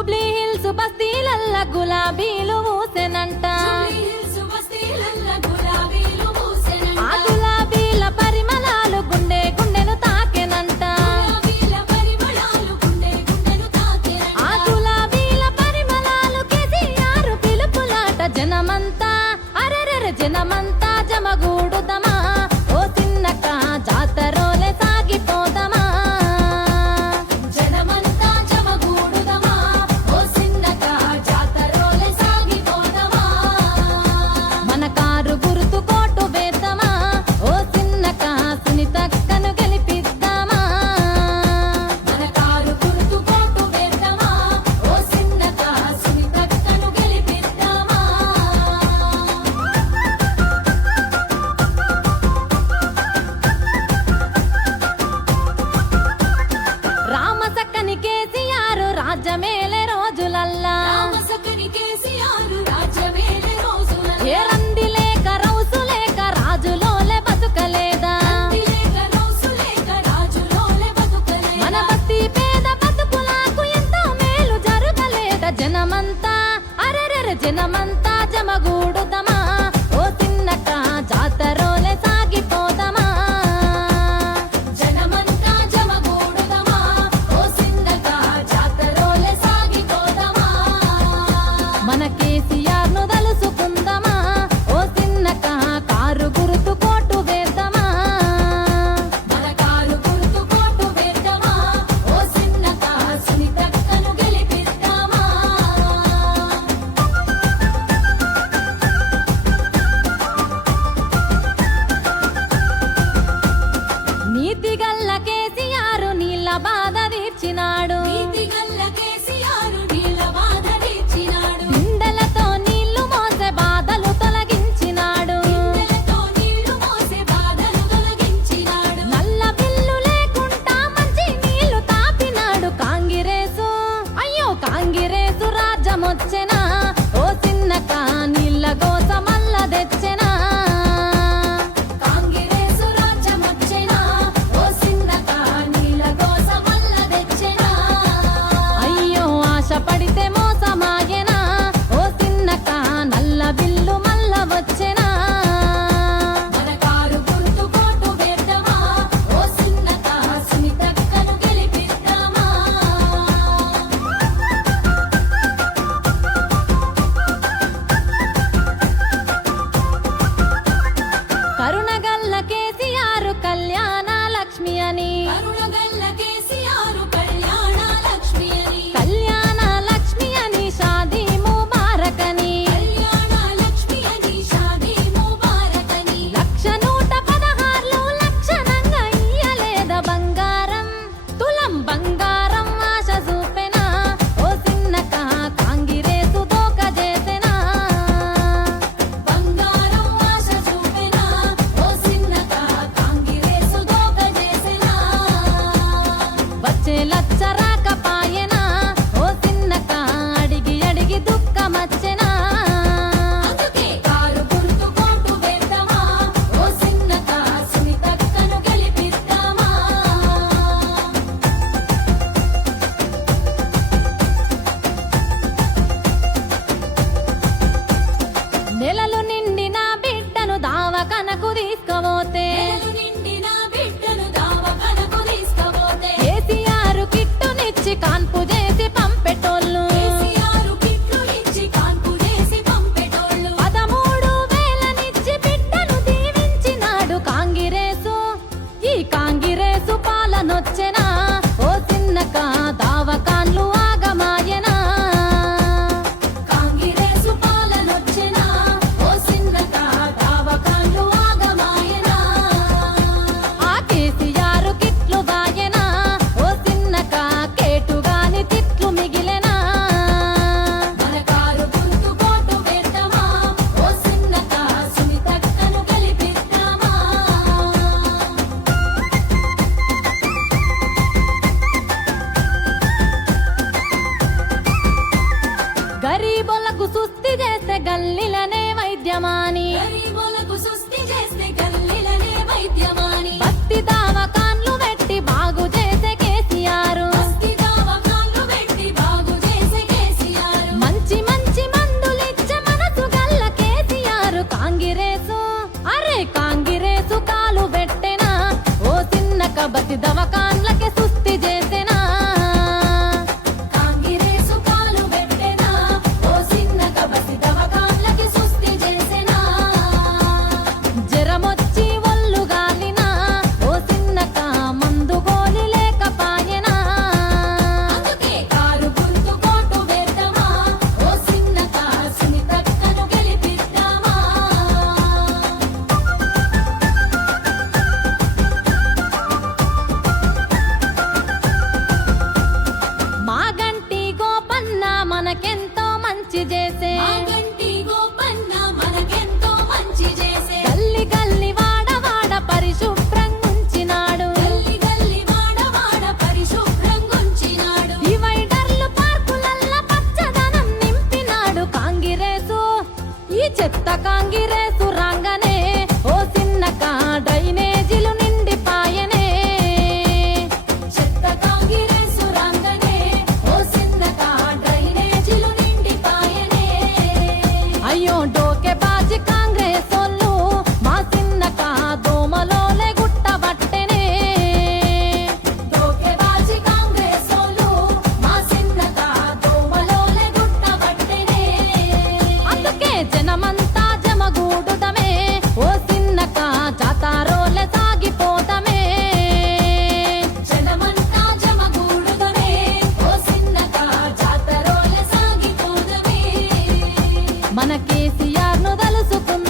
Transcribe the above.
Jubilee hills బస్తీలల్ల గులాబీలు ఊసెనంట ఆ గులాబీల పరిమళాలు గుండె గుండెను తాకెనంట ఆ గులాబీల పరిమళాలు కేసీఆర్ పిలుపులాట జనమంతా అరెరెర జనమంతా జమగూడుదమా ఓ చిన్నక్క జాతరోలే సాగిపోదమా మన కారు గుర్తు కోటు వేద్దామా ఓ చిన్నక్క సునీతక్కను గెలిపిద్దామా రామసక్కని కేసీఆర్ రాజ్యమేలే రోజులల్లా ఏ రంది లేక రౌసు లేక రాజులోలే బతుకలేదా మన బస్తీ పేద బతుకులకు ఎంతో మేలు జరగలేదా జనమంతా అరెరెర జనమంతా జమగూడుదమా ఓ చిన్నక్క జాతరోలే సాగిపోదమా మన కేసీఆర్ ను తలుసుకుందామా ఓ చిన్నక్క కారు గుర్తు కోటు వేద్దామా నీతిగల్ల కేసీఆర్ నీళ్ళ బాధ తీర్చినాడు బిందెలతో నీళ్లు మోసే బాధలు తొలగించినాడు నల్ల బిల్లు లేకుండా మంచి నీళ్లు తాపినాడు కాంగిరేసు అయ్యో కాంగిరేసు రాజ్యమొచ్చెనా ఓ చిన్నక్క నీళ్ళ గోస మల్ల తెచ్చెనా అయ్యో ఆశ పడితే మోసమాగెనా ఓ చిన్నక్క నల్ల బిల్లు మల్ల వచ్చెనా కేసీఆర్ ను తలుసుకుందాం